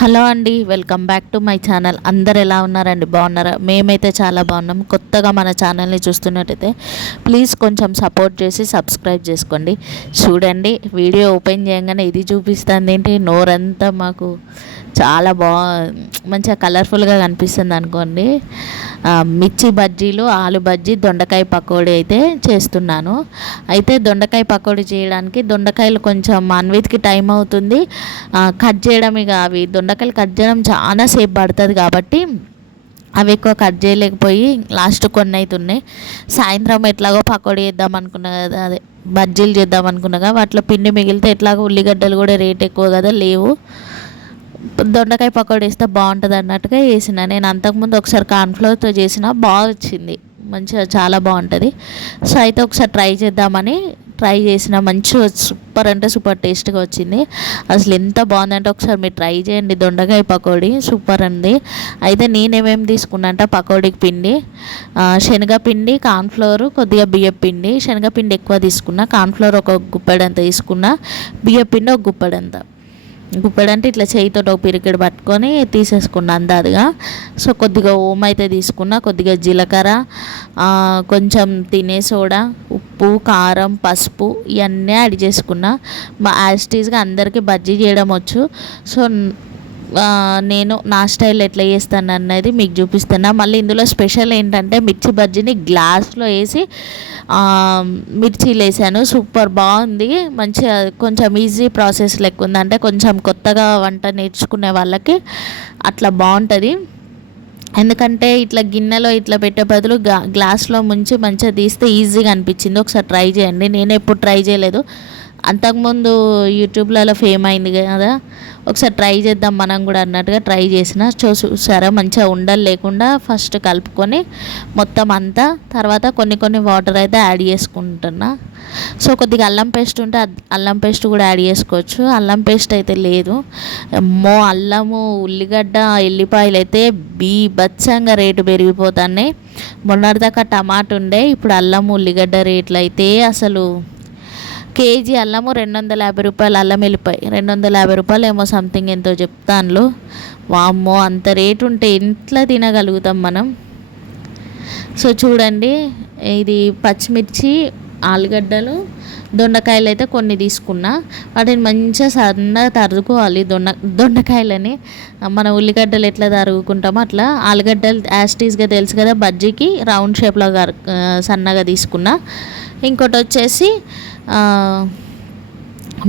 Hello అండి welcome back to my channel. అందరు ఎలా ఉన్నారండి? బాగున్నారా? మేమైతే చాలా బాగున్నాం. కొత్తగా మన ఛానల్ని చూస్తున్నట్టయితే ప్లీజ్ కొంచెం సపోర్ట్ చేసి సబ్స్క్రైబ్ చేసుకోండి. చూడండి వీడియో ఓపెన్ చేయగానే ఇది చూపిస్తుంది. ఏంటి? నోరంతా మాకు చాలా బా మంచిగా కలర్ఫుల్గా కనిపిస్తుంది అనుకోండి. మిర్చి బజ్జీలు ఆలు బజ్జీ దొండకాయ పకోడీ అయితే చేస్తున్నాను. అయితే దొండకాయ పకోడీ చేయడానికి దొండకాయలు కొంచెం అన్విత్కి టైం అవుతుంది. కట్ చేయడం ఇక అవి దొండకాయలు కట్ చేయడం చాలా సేపు పడుతుంది కాబట్టి అవి ఎక్కువ కట్ చేయలేకపోయి లాస్ట్ కొన్ని అవుతున్నాయి సాయంత్రం ఎట్లాగో పకోడీ చేద్దాం అనుకున్నా కదా అదే బజ్జీలు చేద్దాం అనుకున్నాగా వాటిలో పిండి మిగిలితే ఎట్లాగో ఉల్లిగడ్డలు కూడా రేట్ ఎక్కువ కదా లేవు. దొండకాయ పకోడీ వేస్తే బాగుంటుంది అన్నట్టుగా వేసిన నేను అంతకుముందు ఒకసారి కార్న్ఫ్లవర్తో చేసిన బాగా వచ్చింది మంచిగా చాలా బాగుంటుంది. సో అయితే ఒకసారి ట్రై చేద్దామని ట్రై చేసిన. మంచిగా సూపర్ అంటే సూపర్ టేస్ట్గా వచ్చింది. అసలు ఎంత బాగుందంటే ఒకసారి మీరు ట్రై చేయండి. దొండకాయ పకోడీ సూపర్ ఉంది. అయితే నేనేమేమి తీసుకున్నా అంటే పకోడీకి పిండి శనగపిండి కార్న్ఫ్లవర్ కొద్దిగా బియ్యం పిండి. శనగపిండి ఎక్కువ తీసుకున్నా. కార్న్ఫ్లోర్ ఒక గుప్పెడంత తీసుకున్నా. బియ్యం పిండి ఒక గుప్పెడంత. గుప్పెడంటే ఇట్లా చేయితో ఒక పిరికెడు పట్టుకొని తీసేసుకున్నా అందాదిగా. సో కొద్దిగా ఓమ్ అయితే తీసుకున్నా కొద్దిగా జీలకర్ర కొంచెం తినే సోడా ఉప్పు కారం పసుపు ఇవన్నీ యాడ్ చేసుకున్నా. మా యాస్టీస్గా అందరికీ బజ్జీ చేయడం వచ్చు. సో నేను నా స్టైల్ ఎట్లా చేస్తాను అన్నది మీకు చూపిస్తున్నా. మళ్ళీ ఇందులో స్పెషల్ ఏంటంటే మిర్చి బజ్జీని గ్లాస్లో వేసి మిర్చీలు వేసాను. సూపర్ బాగుంది. మంచిగా కొంచెం ఈజీ ప్రాసెస్ లెక్క ఉంది. అంటే కొంచెం కొత్తగా వంట నేర్చుకునే వాళ్ళకి అట్లా బాగుంటుంది. ఎందుకంటే ఇట్లా గిన్నెలో ఇట్లా పెట్టే బదులు గ్లా గ్లాస్లో ముంచి మంచిగా తీస్తే ఈజీగా అనిపించింది. ఒకసారి ట్రై చేయండి. నేను ఎప్పుడు ట్రై చేయలేదు. అంతకుముందు యూట్యూబ్లలో ఫేమ్ అయింది కదా. ఒకసారి ట్రై చేద్దాం మనం కూడా అన్నట్టుగా ట్రై చేసిన. చూసారా మంచిగా ఉండలు లేకుండా ఫస్ట్ కలుపుకొని మొత్తం అంతా తర్వాత కొన్ని కొన్ని వాటర్ అయితే యాడ్ చేసుకుంటున్నా. సో కొద్దిగా అల్లం పేస్ట్ ఉంటే అల్లం పేస్ట్ కూడా యాడ్ చేసుకోవచ్చు. అల్లం పేస్ట్ అయితే లేదు. మో అల్లము ఉల్లిగడ్డ ఎల్లిపాయలు అయితే బీభత్సంగా రేటు పెరిగిపోతున్నాయి. మొన్నటిదాకా టమాటా ఉండే ఇప్పుడు అల్లం ఉల్లిగడ్డ రేట్లు అయితే అసలు కేజీ అల్లము రెండు వందల యాభై రూపాయలు అల్లం వెళ్ళిపోయి రెండు వందల యాభై రూపాయలు ఏమో సంథింగ్ ఎంతో చెప్తాను వామ్మో అంత రేటు ఉంటే ఇంట్లో తినగలుగుతాం మనం? సో చూడండి ఇది పచ్చిమిర్చి ఆలుగడ్డలు దొండకాయలు అయితే కొన్ని తీసుకున్నా. వాటిని మంచిగా సన్నగా తరుగుకోవాలి దొండ దొండకాయలని మన ఉల్లిగడ్డలు ఎట్లా తరుగుకుంటామో అట్లా. ఆలుగడ్డలు యాస్టీస్గా తెలుసు కదా బజ్జీకి రౌండ్ షేప్లో సన్నగా తీసుకున్నా. ఇంకోటి వచ్చేసి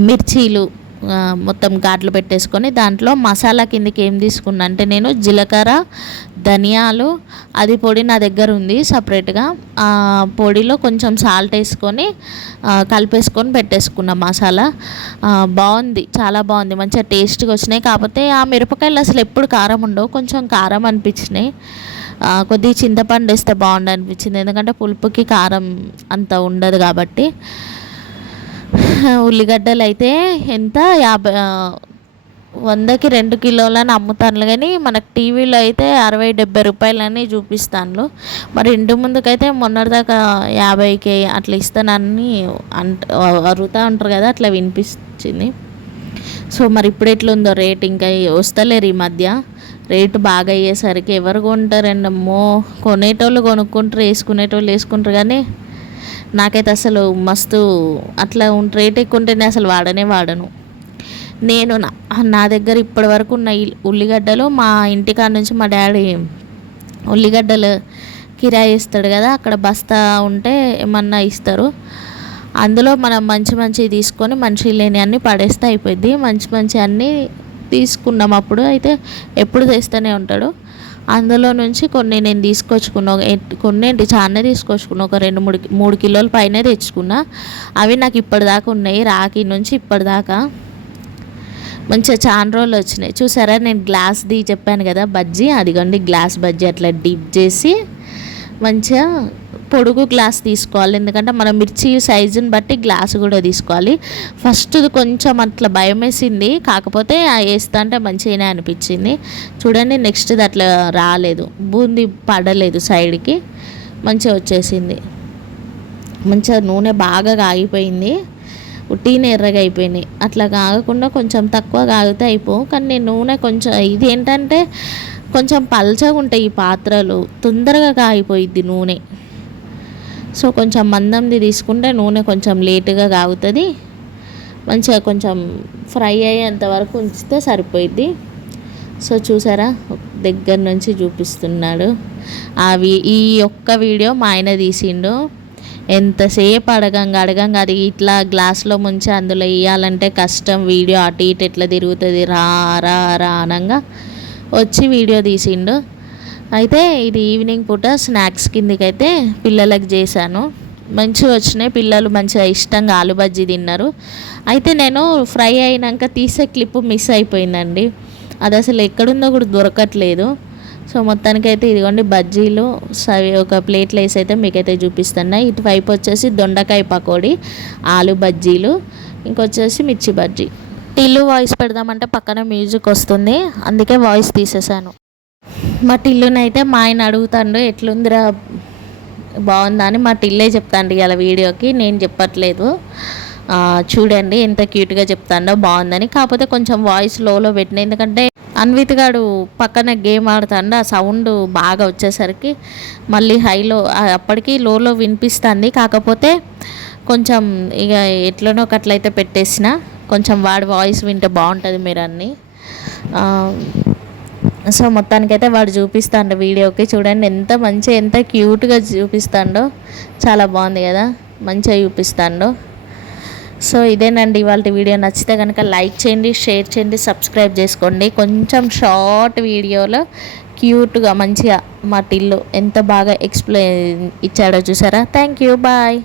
మిర్చీలు మొత్తం ఘాట్లు పెట్టేసుకొని దాంట్లో మసాలా కిందకి ఏం తీసుకున్నా అంటే నేను జీలకర్ర ధనియాలు అది పొడి నా దగ్గర ఉంది సపరేట్గా. ఆ పొడిలో కొంచెం సాల్ట్ వేసుకొని కలిపేసుకొని పెట్టేసుకున్న మసాలా. బాగుంది చాలా బాగుంది మంచిగా టేస్ట్గా వచ్చినాయి. కాకపోతే ఆ మిరపకాయలు అసలు ఎప్పుడు కారం ఉండవు కొంచెం కారం అనిపించినాయి. కొద్దిగా చింతపండు వేస్తే బాగుండు అనిపించింది. ఎందుకంటే పులుపుకి కారం అంత ఉండదు కాబట్టి. ఉల్లిగడ్డలు అయితే ఎంత? యాభై వందకి రెండు కిలోలని అమ్ముతాను కానీ మనకు టీవీలో అయితే అరవై డెబ్బై రూపాయలని చూపిస్తాను మరి ఇంటి ముందుకైతే మొన్నటిదాకా యాభైకి అట్లా ఇస్తానని అంట అరుగుతూ ఉంటారు కదా అట్లా వినిపించింది సో మరి ఇప్పుడు ఎట్లుందో రేట్ ఇంకా వస్తలేరు ఈ మధ్య. రేటు బాగా అయ్యేసరికి ఎవరు కొంటారండి అమ్మో కొనేటోళ్ళు కొనుక్కుంటారు వేసుకునేటోళ్ళు వేసుకుంటారు కానీ నాకైతే అసలు మస్తు అట్లా రేట్ ఎక్కువ ఉంటేనే అసలు వాడనే వాడను. నేను నా నా దగ్గర ఇప్పటి వరకు ఉన్న ఉల్లిగడ్డలు మా ఇంటికాడ నుంచి మా డాడీ ఉల్లిగడ్డలు కిరాయి ఇస్తాడు కదా అక్కడ బస్తా ఉంటే ఏమన్నా ఇస్తారు. అందులో మనం మంచి మంచి తీసుకొని మంచి లేని అన్నీ పడేస్తే అయిపోద్ది మంచి మంచి అన్నీ తీసుకున్నాం అప్పుడు అయితే ఎప్పుడు తెస్తూనే ఉంటాడు. అందులో నుంచి కొన్ని నేను తీసుకొచ్చుకున్నా కొన్ని ఏంటి చాలా తీసుకొచ్చుకున్నా ఒక రెండు మూడు మూడు కిలోల పైన తెచ్చుకున్నా. అవి నాకు ఇప్పటిదాకా ఉన్నాయి రాఖీ నుంచి ఇప్పటిదాకా. మంచిగా చాలా రోజులు వచ్చినాయి. చూసారా నేను గ్లాస్ది చెప్పాను కదా బజ్జీ. అదిగోండి గ్లాస్ బజ్జీ అట్లా డిప్ చేసి మంచిగా పొడుగు గ్లాస్ తీసుకోవాలి. ఎందుకంటే మనం మిర్చి సైజుని బట్టి గ్లాస్ కూడా తీసుకోవాలి. ఫస్ట్ కొంచెం అట్లా భయం వేసింది. కాకపోతే వేస్తా అంటే మంచిగానే అనిపించింది. చూడండి నెక్స్ట్ అట్లా రాలేదు. బూంది పడలేదు సైడ్కి. మంచిగా వచ్చేసింది. మంచిగా నూనె బాగా కాగిపోయింది. ఉట్టిన ఎర్రగా అయిపోయినాయి అట్లా కాగకుండా కొంచెం తక్కువ కాగితే అయిపో కానీ నేను నూనె కొంచెం ఇది ఏంటంటే కొంచెం పల్చగా ఉంటాయి ఈ పాత్రలు. తొందరగా కాగిపోయిద్ది నూనె. సో కొంచెం మందంది తీసుకుంటే నూనె కొంచెం లేటుగా కాగుతుంది మంచిగా కొంచెం ఫ్రై అయ్యేంత వరకు ఉంచితే సరిపోయిద్ది. సో చూసారా దగ్గర నుంచి చూపిస్తున్నాడు. అవి ఈ ఒక్క వీడియో మా ఆయన తీసిండు. ఎంతసేపు అడగంగా అడగంగా అది ఇట్లా గ్లాస్లో ముంచి అందులో వేయాలంటే కష్టం. వీడియో అటు ఇటు ఎట్లా తిరుగుతుంది రా రా రా అనంగా వచ్చి వీడియో తీసిండు. అయితే ఇది ఈవినింగ్ పూట స్నాక్స్ కిందకైతే పిల్లలకు చేశాను. మంచిగా వచ్చినాయి. పిల్లలు మంచిగా ఇష్టంగా ఆలు బజ్జీ తిన్నారు. అయితే నేను ఫ్రై అయినాక తీసే క్లిప్ మిస్ అయిపోయిందండి. అది అసలు ఎక్కడుందో కూడా దొరకట్లేదు. సో మొత్తానికైతే ఇదిగోండి బజ్జీలు. సవి ఒక ప్లేట్లో వేసి అయితే మీకైతే చూపిస్తున్నా. ఇటువైపు వచ్చేసి దొండకాయ పకోడీ ఆలు బజ్జీలు ఇంకొచ్చేసి మిర్చి బజ్జీ. టిల్లు వాయిస్ పెడదామంటే పక్కన మ్యూజిక్ వస్తుంది. అందుకే వాయిస్ తీసేసాను మా టిల్లునైతే మా ఆయన అడుగుతాడు ఎట్లుందిరా? బాగుందా? అని మా టిల్లే చెప్తాండి ఇలా వీడియోకి. నేను చెప్పట్లేదు. చూడండి ఎంత క్యూట్గా చెప్తాడో బాగుందని. కాకపోతే కొంచెం వాయిస్ లోలో పెట్టిన ఎందుకంటే అన్విత్ గాడు పక్కన గేమ్ ఆడుతాడు ఆ సౌండ్ బాగా వచ్చేసరికి మళ్ళీ హైలో అప్పటికి లోలో వినిపిస్తుంది. కాకపోతే కొంచెం ఇక ఎట్లనో ఒకట్లయితే పెట్టేసిన కొంచెం వాడి వాయిస్ వింటే బాగుంటుంది మీరు అన్నీ సో మొత్తానికైతే వాడు చూపిస్తాడు వీడియోకి చూడండి ఎంత మంచిగా ఎంత క్యూట్గా చూపిస్తాడో. చాలా బాగుంది కదా మంచిగా చూపిస్తాడో. సో ఇదేనండి ఇవాళ వీడియో. నచ్చితే కనుక లైక్ చేయండి షేర్ చేయండి సబ్స్క్రైబ్ చేసుకోండి. కొంచెం షార్ట్ వీడియోలో క్యూట్గా మంచిగా మా టిల్లు ఎంత బాగా ఎక్స్ప్లెయిన్ ఇచ్చాడో చూసారా? Thank you bye.